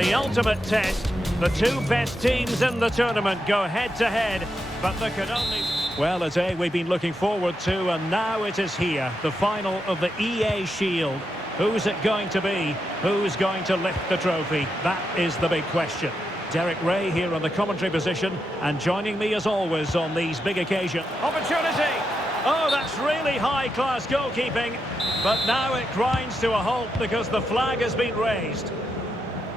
The ultimate test. The two best teams in the tournament go head-to-head, but there can only... Well, a day we've been looking forward to, and now it is here. The final of the EA Shield. Who's it going to be? Who's going to lift the trophy? That is the big question. Derek Ray here on the commentary position, and joining me as always on these big occasions. Opportunity! Oh, that's really high-class goalkeeping, but now it grinds to a halt because the flag has been raised.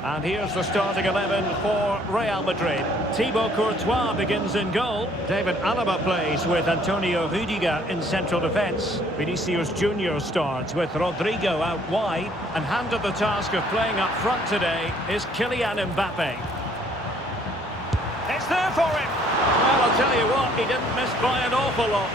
And here's the starting 11 for Real Madrid. Thibaut Courtois begins in goal. David Alaba plays with Antonio Rüdiger in central defence. Vinícius Júnior starts with Rodrigo out wide. And handed the task of playing up front today is Kylian Mbappé. It's there for him. Well, I'll tell you what, he didn't miss by an awful lot.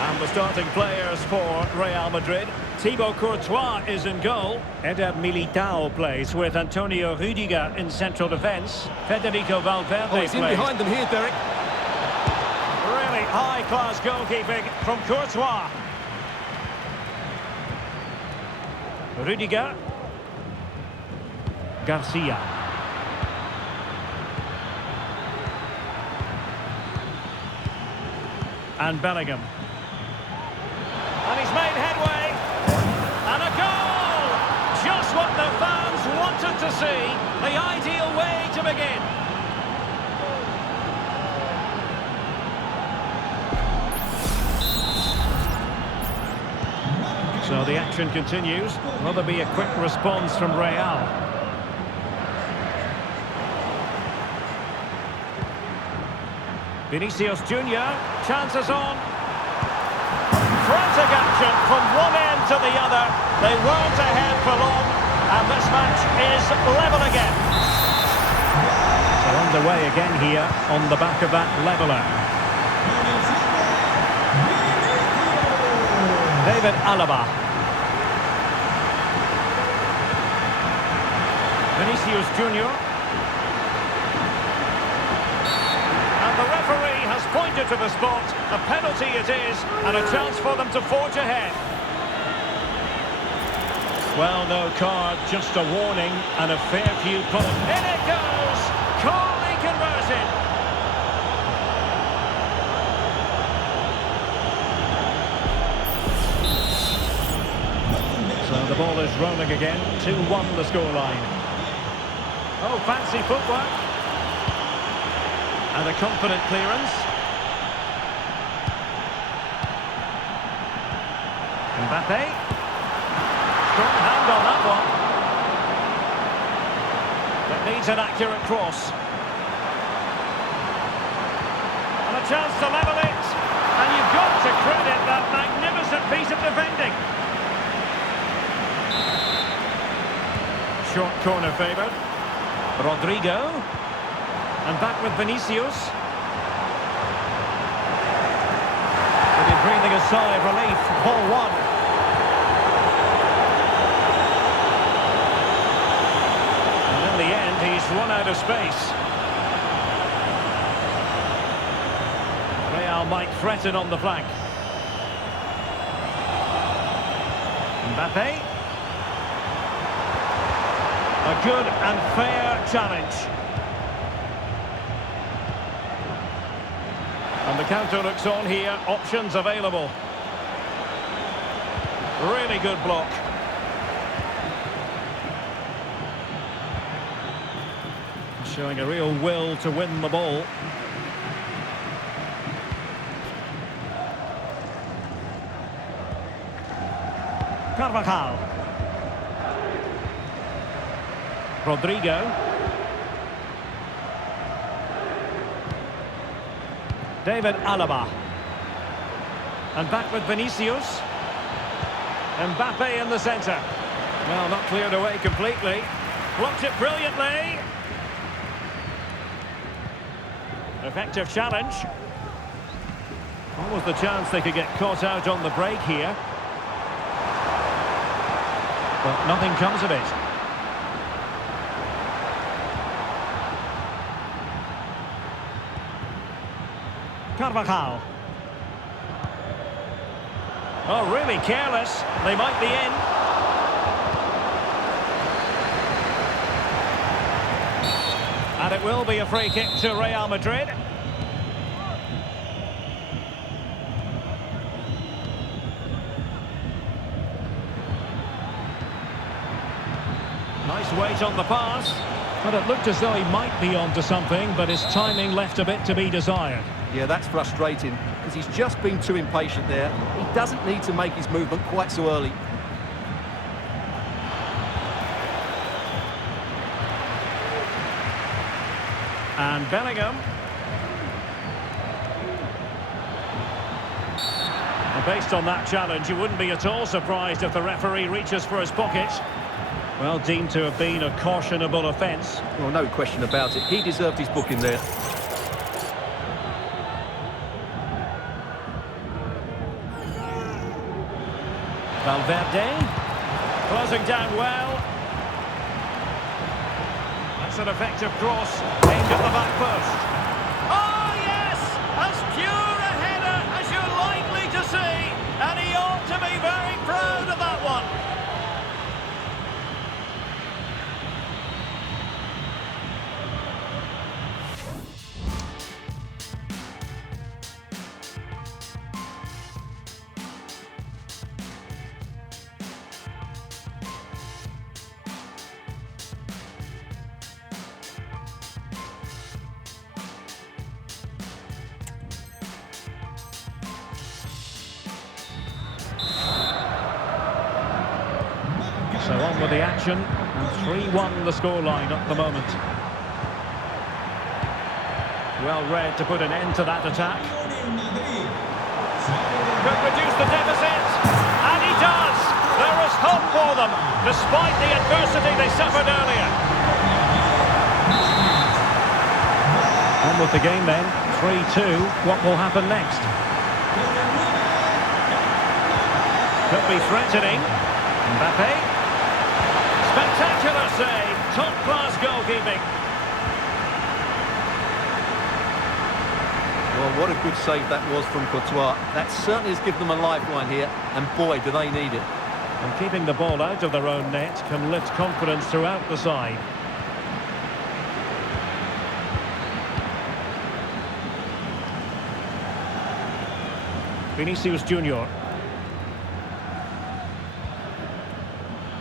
And the starting players for Real Madrid. Thibaut Courtois is in goal. Eder Militao plays with Antonio Rüdiger in central defence. Federico Valverde plays. He's in behind them here, Derek. Really high-class goalkeeping from Courtois. Rüdiger. Garcia. And Bellingham. And he's made headway. And a goal! Just what the fans wanted to see. The ideal way to begin. So the action continues. Will there be a quick response from Real? Vinícius Júnior, chances on. Frantic action from one end to the other. They weren't ahead for long, and this match is level again. So underway again here on the back of that leveller. David Alaba. Vinícius Júnior. And the referee has pointed to the spot. A penalty it is, and a chance for them to forge ahead. Well, no card, just a warning, and a fair few points. In it goes! Coolly converted. So the ball is rolling again. 2-1 the scoreline. Oh, fancy footwork. And a confident clearance. Mbappé. Strong hand on that one. That needs an accurate cross. And a chance to level it. And you've got to credit that magnificent piece of defending. Short corner favoured. Rodrigo. And back with Vinícius. Maybe breathing a sigh of relief. Ball one. And in the end, he's run out of space. Real might threaten on the flank. Mbappé. A good and fair challenge. And the counter looks on here, options available. Really good block. Showing a real will to win the ball. Carvajal. Rodrigo. David Alaba. And back with Vinícius. Mbappé in the centre. Well, not cleared away completely. Blocked it brilliantly. Effective challenge. Almost the chance they could get caught out on the break here. But nothing comes of it. Carvajal. Oh, really careless. They might be in. And it will be a free kick to Real Madrid. Nice weight on the pass. But it looked as though he might be onto something, but his timing left a bit to be desired. Yeah, that's frustrating, because he's just been too impatient there. He doesn't need to make his movement quite so early. And Bellingham. And based on that challenge, you wouldn't be at all surprised if the referee reaches for his pocket. Well, deemed to have been a cautionable offence. Well, no question about it. He deserved his booking there. Valverde. Closing down well. That's an effective cross aimed at the back post. Oh, yes! As pure a header as you're likely to see. And he ought to be very proud of that one. So on with the action, and 3-1 the scoreline at the moment. Well read to put an end to that attack. Could reduce the deficit, and he does! There is hope for them, despite the adversity they suffered earlier. On with the game then, 3-2. What will happen next? Could be threatening. Mbappé. Spectacular save, top-class goalkeeping. Well, what a good save that was from Courtois. That certainly has given them a lifeline here, and boy, do they need it. And keeping the ball out of their own net can lift confidence throughout the side. Vinícius Júnior.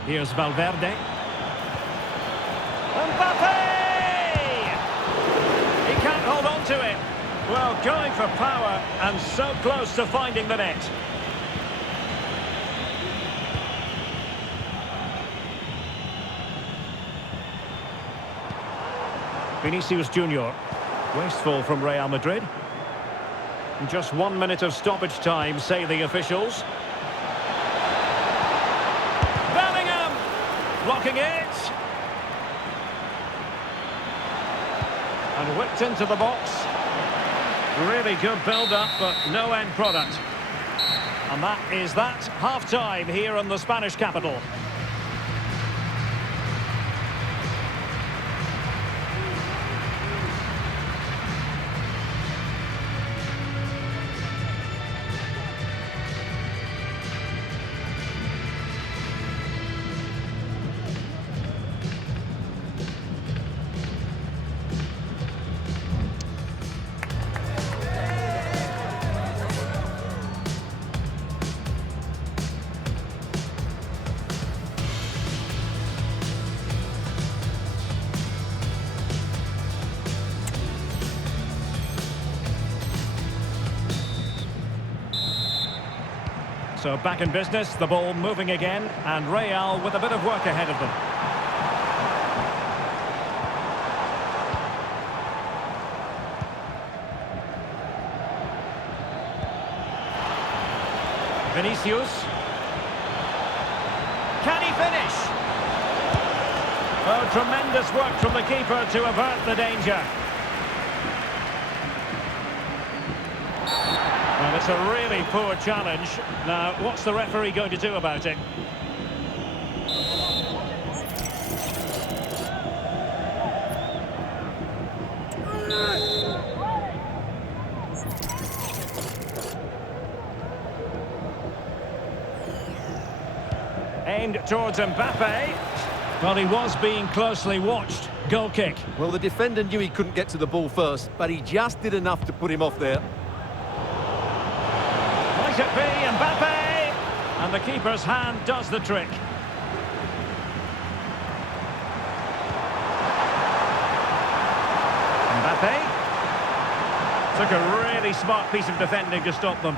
Here's Valverde. Mbappé! He can't hold on to it. Well, going for power and so close to finding the net. Vinícius Júnior. Wasteful from Real Madrid. Just 1 minute of stoppage time, say the officials. Blocking it. And whipped into the box. Really good build-up, but no end product. And that is that. Half-time here in the Spanish capital. So back in business, the ball moving again, and Real with a bit of work ahead of them. Vinícius. Can he finish? Oh, tremendous work from the keeper to avert the danger. Well, it's a really poor challenge. Now, what's the referee going to do about it? Aimed towards Mbappé. Well, he was being closely watched. Goal kick. Well, the defender knew he couldn't get to the ball first, but he just did enough to put him off there. Might it be Mbappé? And the keeper's hand does the trick. Mbappé took a really smart piece of defending to stop them.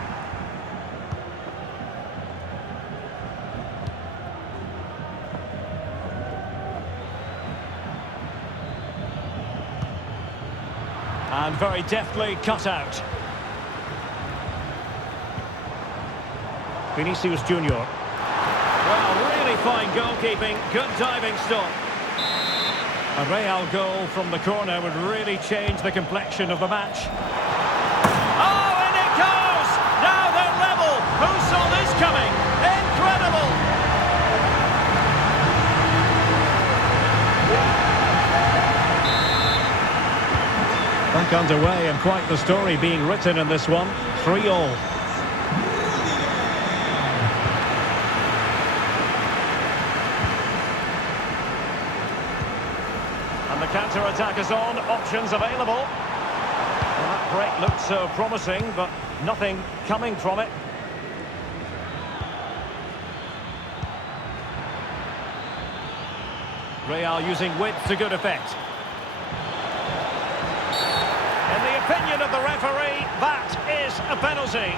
And very deftly cut out. Vinícius Júnior. Well, really fine goalkeeping, good diving stop. A Real goal from the corner would really change the complexion of the match. Oh, and it goes! Now they're level! Who saw this coming? Incredible! Back underway, and quite the story being written in this one. 3-3. And the counter-attack is on, options available. Well, that break looked so promising, but nothing coming from it. Real using width to good effect. In the opinion of the referee, that is a penalty.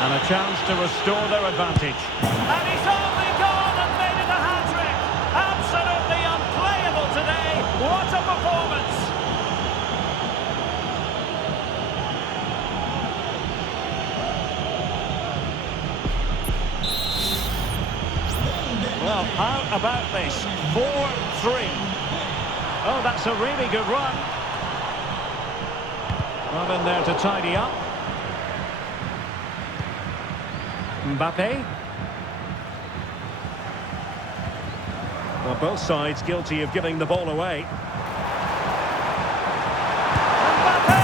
And a chance to restore their advantage. And he's only gone and made it a hat-trick. Absolutely unplayable today. What a performance. Well, how about this? 4-3. Oh, that's a really good run. Well in there to tidy up. Mbappé. Well, both sides guilty of giving the ball away. Mbappé!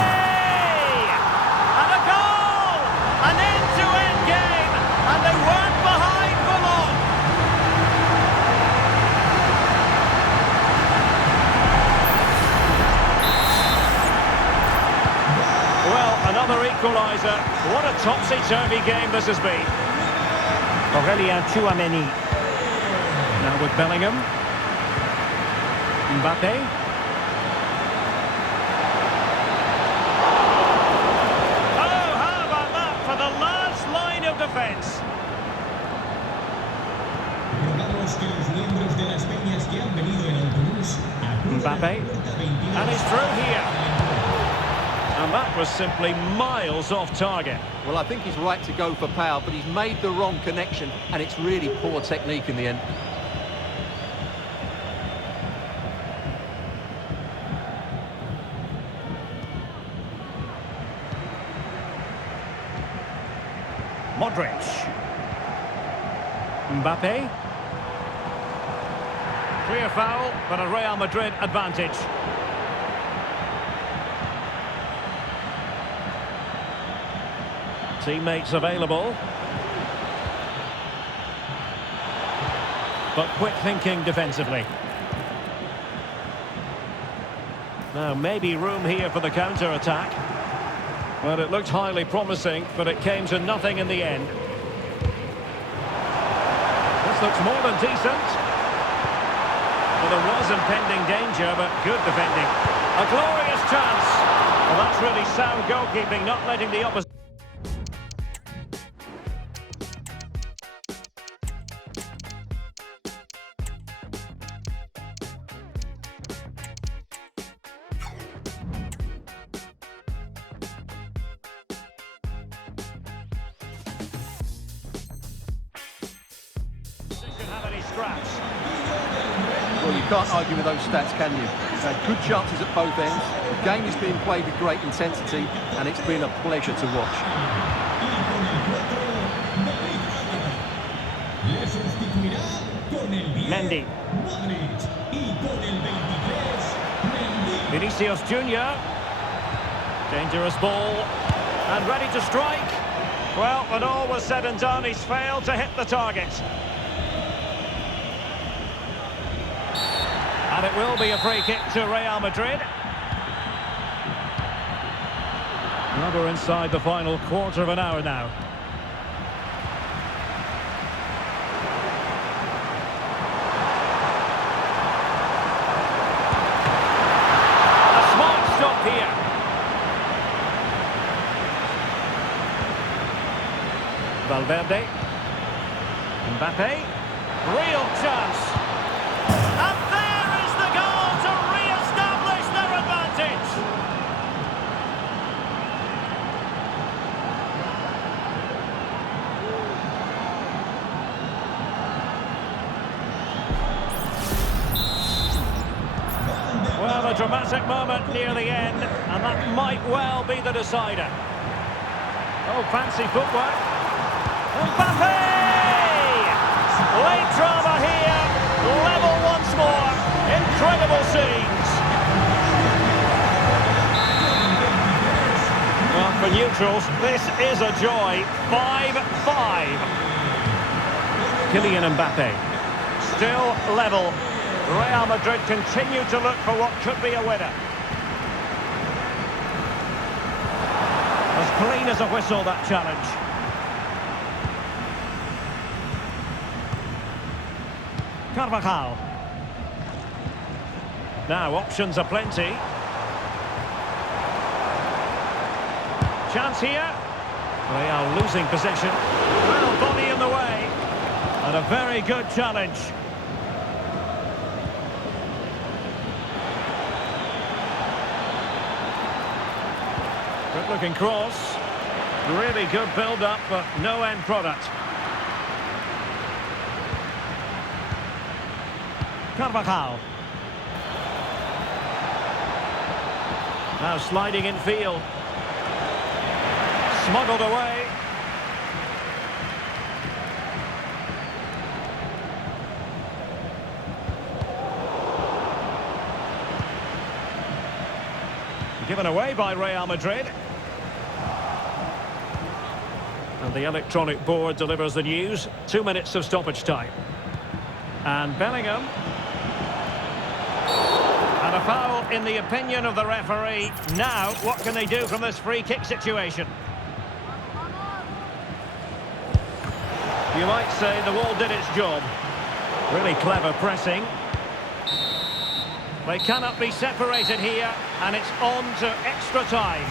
And a goal! An end-to-end game! And they weren't behind for long! Well, another equaliser. What a topsy-turvy game this has been. Now with Bellingham. Mbappé. Oh, how about that for the last line of defence? Mbappé. And he's through here. And that was simply miles off target. Well, I think he's right to go for power, but he's made the wrong connection, and it's really poor technique in the end. Modric. Mbappé. Clear foul, but a Real Madrid advantage. Teammates available. But quick thinking defensively. Now maybe room here for the counter-attack. Well, it looked highly promising, but it came to nothing in the end. This looks more than decent. Well, there was impending danger, but good defending. A glorious chance. Well, that's really sound goalkeeping, not letting the opposition... Scraps. Well, you can't argue with those stats, can you? Good chances at both ends. The game is being played with great intensity, and it's been a pleasure to watch. Mendy. Vinícius Júnior. Dangerous ball. And ready to strike. Well, when all was said and done, he's failed to hit the target. And it will be a free kick to Real Madrid. Well, we're inside the final quarter of an hour now. A smart stop here. Valverde. Mbappé. Real chance. And there is the goal to re-establish their advantage. Well, a dramatic moment near the end, and that might well be the decider. Oh, fancy footwork. Mbappé! Late drama here, level once more, incredible scenes. Well, for neutrals, this is a joy. 5-5. Kylian Mbappé, still level. Real Madrid continue to look for what could be a winner. As clean as a whistle, that challenge. Carvajal. Now, options are plenty. Chance here. Real losing possession. Well, body in the way. And a very good challenge. Good looking cross. Really good build-up, but no end product. Carvajal. Now sliding in field. Smuggled away. Given away by Real Madrid. And the electronic board delivers the news. 2 minutes of stoppage time. And Bellingham. And a foul in the opinion of the referee. Now, what can they do from this free kick situation? You might say the wall did its job. Really clever pressing. They cannot be separated here, and it's on to extra time.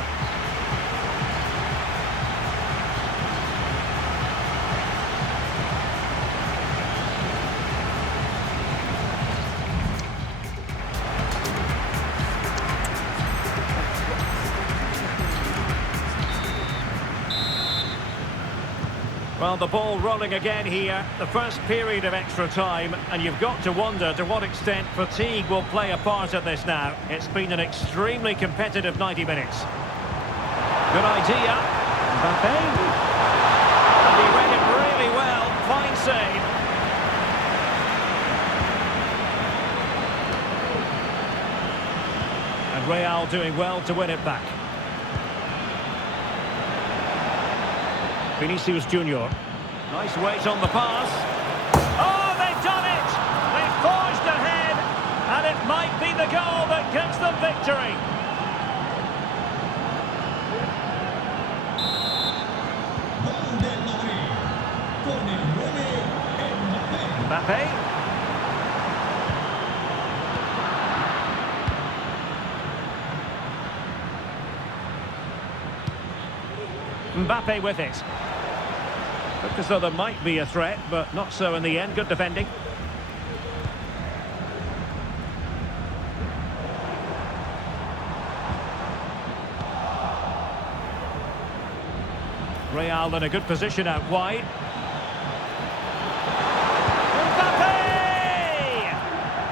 Well, the ball rolling again here, the first period of extra time, and you've got to wonder to what extent fatigue will play a part in this now. It's been an extremely competitive 90 minutes. Good idea. Mbappé. And he read it really well. Fine save. And Real doing well to win it back. Vinícius Júnior. Nice weight on the pass. Oh, they've done it! They've forged ahead, and it might be the goal that gives them victory. Mbappé. Mbappé with it. Looked as though there might be a threat, but not so in the end. Good defending. Real in a good position out wide. Mbappé!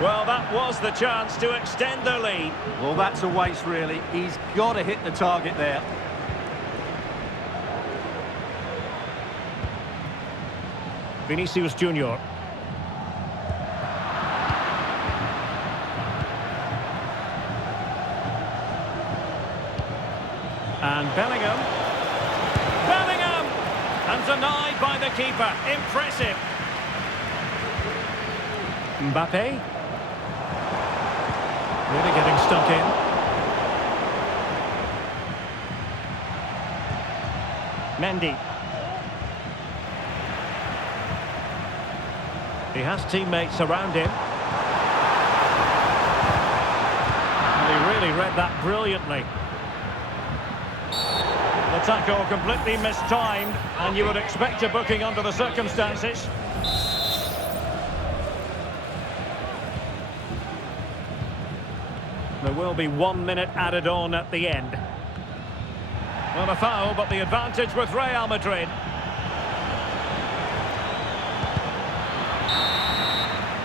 Well, that was the chance to extend their lead. Well, that's a waste, really. He's got to hit the target there. Vinícius Júnior. And Bellingham. denied by the keeper. Impressive. Mbappé. Really getting stuck in. Mendy. He has teammates around him. And he really read that brilliantly. The tackle completely mistimed, and you would expect a booking under the circumstances. There will be 1 minute added on at the end. Well, a foul, but the advantage with Real Madrid.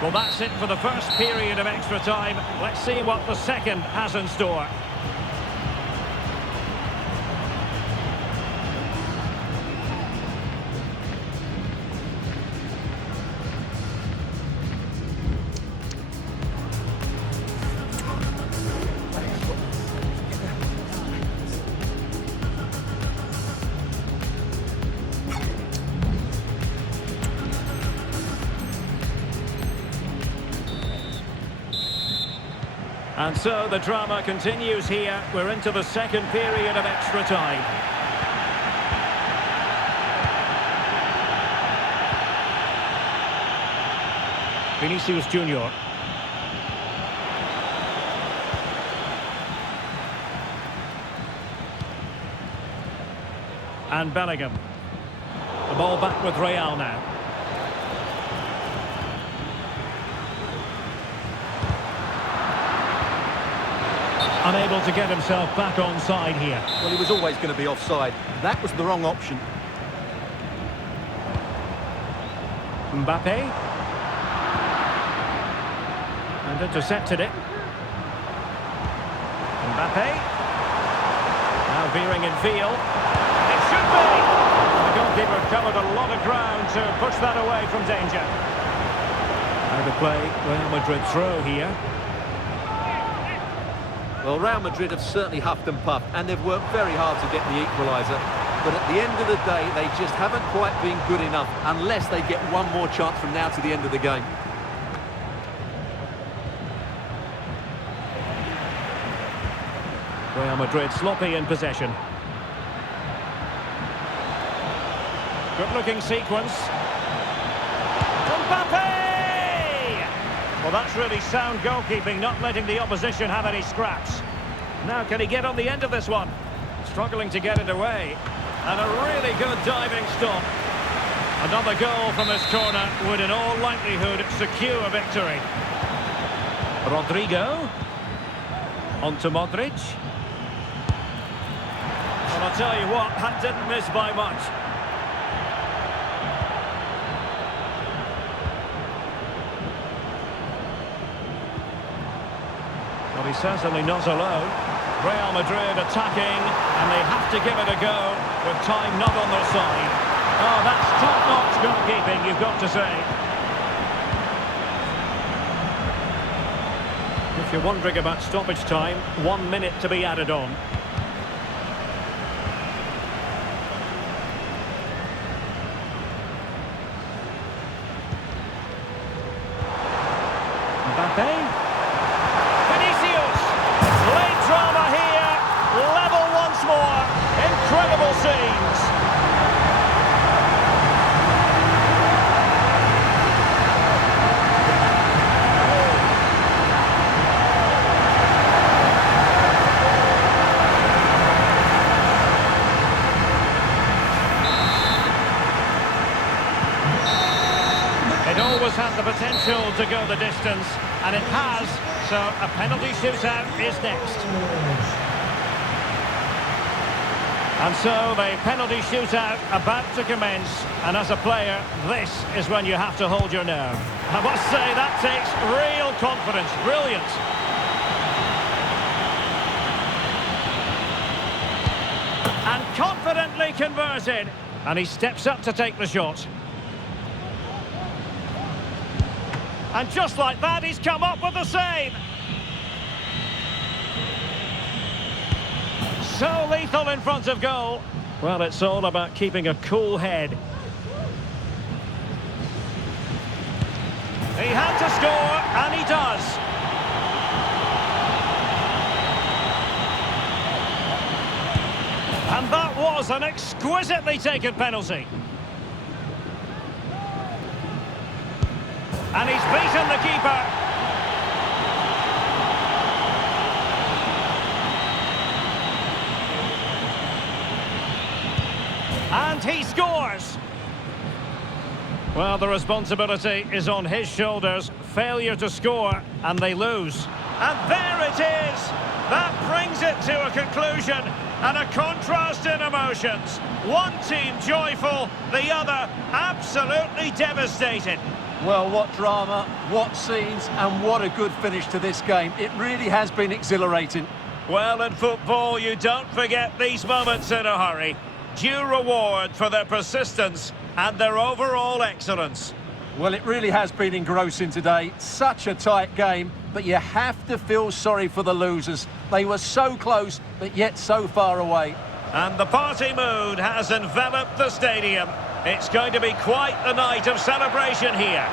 Well, that's it for the first period of extra time. Let's see what the second has in store. And so the drama continues here. We're into the second period of extra time. Vinícius Júnior. And Bellingham. The ball back with Real now. Unable to get himself back on side here. Well, he was always going to be offside. That was the wrong option. Mbappé. And intercepted it. Mbappé. Now veering in field. It should be! The goalkeeper covered a lot of ground to push that away from danger. Now to play Real Madrid throw here. Well, Real Madrid have certainly huffed and puffed, and they've worked very hard to get the equaliser. But at the end of the day, they just haven't quite been good enough unless they get one more chance from now to the end of the game. Real Madrid sloppy in possession. Good-looking sequence. Mbappé! Well, that's really sound goalkeeping, not letting the opposition have any scraps. Now, can he get on the end of this one? Struggling to get it away. And a really good diving stop. Another goal from this corner would in all likelihood secure victory. Rodrigo. On to Modric. And I'll tell you what, that didn't miss by much. Well, he's certainly not alone. Real Madrid attacking, and they have to give it a go with time not on their side. Oh, that's top-notch goalkeeping, you've got to say. If you're wondering about stoppage time, 1 minute to be added on. Mbappé. Vinícius. Late drama here. Level once more. Incredible scenes. It always had the potential to go the distance, and it has, so a penalty shootout is next. And so the penalty shootout about to commence, and as a player, this is when you have to hold your nerve. I must say, that takes real confidence. Brilliant. And confidently converted, and he steps up to take the shot. And just like that, he's come up with the save. So lethal in front of goal. Well, it's all about keeping a cool head. He had to score, and he does. And that was an exquisitely taken penalty. And he's beaten the keeper. And he scores. Well, the responsibility is on his shoulders. Failure to score, and they lose. And there it is. That brings it to a conclusion. And a contrast in emotions. One team joyful, the other absolutely devastated. Well, what drama, what scenes, and what a good finish to this game. It really has been exhilarating. Well, in football, you don't forget these moments in a hurry. Due reward for their persistence and their overall excellence. Well, it really has been engrossing today. Such a tight game, but you have to feel sorry for the losers. They were so close, but yet so far away. And the party mood has enveloped the stadium. It's going to be quite the night of celebration here.